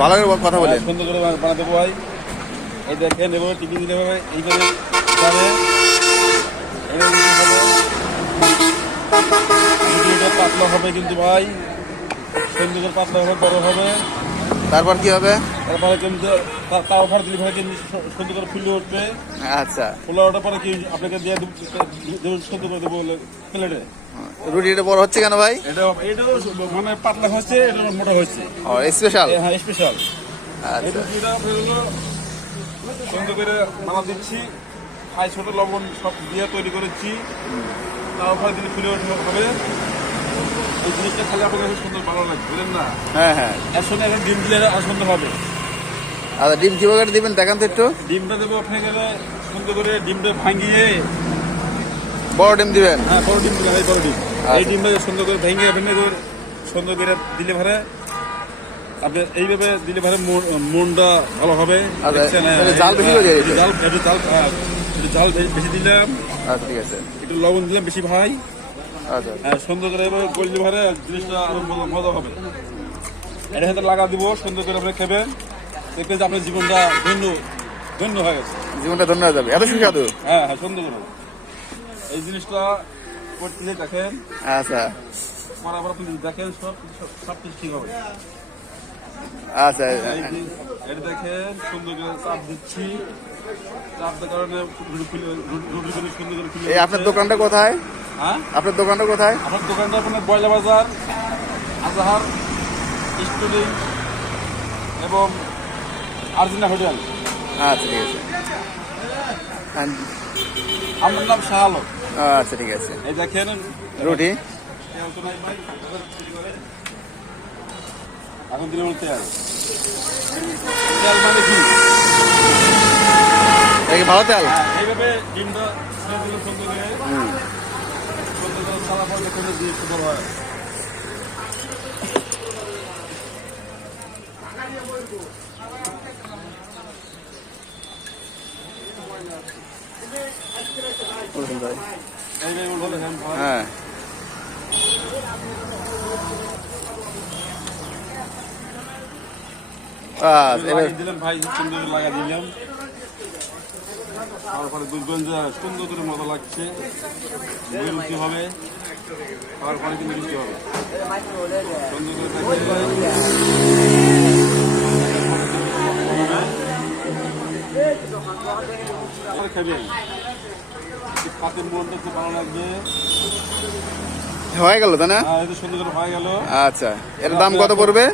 ভালো করে কথা বলেন। সুন্দর করে বানাতে ভাই। এই দেখেন এভাবে টিফিন দিলে হবে এইভাবে যাবে, পাতলা হবে কিন্তু ভাই, সুন্দর করে পাতলা হবে, বড় হবে। তারপর কি হবে? তারপরে কিন্তু তাও ভাড়া দিলে ভাই কিন্তু সুন্দর করে ফুলে উঠবে। আচ্ছা, ফুলে ওঠার পরে কি আপনাকে দিয়ে সুন্দর করে দেবো প্লেটে। রুটিটা বড় হচ্ছে কেন ভাই? এটাও মানে পাতলা হচ্ছে, এটা মোটা হচ্ছে। ও স্পেশাল। হ্যাঁ স্পেশাল। এই আচ্ছা, রুটিটা হলো সুন্দর করে বানা দিচ্ছি, খাই ছোট লবণ সব দিয়ে তৈরি করেছি। তাও ভাড়া দিলে ফুলে হবে। এই জিনিসটা খালি আপনার কাছে সুন্দর ভালো লাগবে, বুঝলেন না? হ্যাঁ হ্যাঁ। এর সঙ্গে এখন ডিম দিলে আর সুন্দর হবে। আচ্ছা, ডিম কিভাবে দিবেন দেখান তো একটু। ডিমটা দেবো আপনাকে সুন্দর করে, ডিমটা ভাঙিয়ে। বড় ডিম দিবেন? হ্যাঁ বড় ডিম দিলে, বড় ডিম। আচ্ছা। এই ডিমটা সুন্দর করে ভেঙে ভেঙে সুন্দর করে দিলে ভারে আপনি এইভাবে দিলে ভারে মনটা ভালো হবে। আচ্ছা, জাল বেশি করে দিয়ে দিতে? জাল বেশি দিলাম। আচ্ছা ঠিক আছে। একটু লবণ দিলাম বেশি ভাই। আচ্ছা হ্যাঁ সুন্দর করে এভাবে করলে ভারে জিনিসটা আরো মজা হবে। এটা হাতে লাগা দিব, সুন্দর করে আপনি খাবেন, দেখবেন যে আপনার জীবনটা ধন্য ধন্য হয়ে গেছে। জীবনটা ধন্য হয়ে যাবে, এত সুস্বাদু। হ্যাঁ হ্যাঁ সুন্দর করে এই জিনিসটা করতে দেখেন। আচ্ছা বরাবর আপনি দেখেন, সব কিছু ঠিক হবে। আচ্ছা। এটা দেখেন সুন্দর করে চাপ দিচ্ছি, চাপ দেওয়ার কারণে রুটি সুন্দর করে ফুলে এই আপনার দোকানটা কোথায়? হ্যাঁ আপনার দোকানটা কোথায়? আপনার দোকানটা আপনার বয়লা বাজার, আজাহার স্টুডিং এবং আর্জিনা হোটেল। আচ্ছা ঠিক আছে। আমার নাম শাহ আলম। আচ্ছা ঠিক আছে। এই দেখেন রুটি এখন দিলে তেল, তেল মানে কি? ভালো তেল। এইভাবে ডিমটা সুন্দর করে সারা পর দেখুন দিয়ে সুন্দর হয়। হ্যাঁ দিলাম ভাই, সুন্দর করে লাগা দিলাম। তারপরে বুঝবেন যে সুন্দর করে মজা লাগছে। রুটি হবে, তারপরে কিন্তু রুটি হবে সুন্দর করে খাবেন। পাতের মনটা খুব ভালো লাগবে। হয়ে গেল তাই না? হ্যাঁ, সুন্দর করে হয়ে গেল। আচ্ছা, এর দাম কত পড়বে?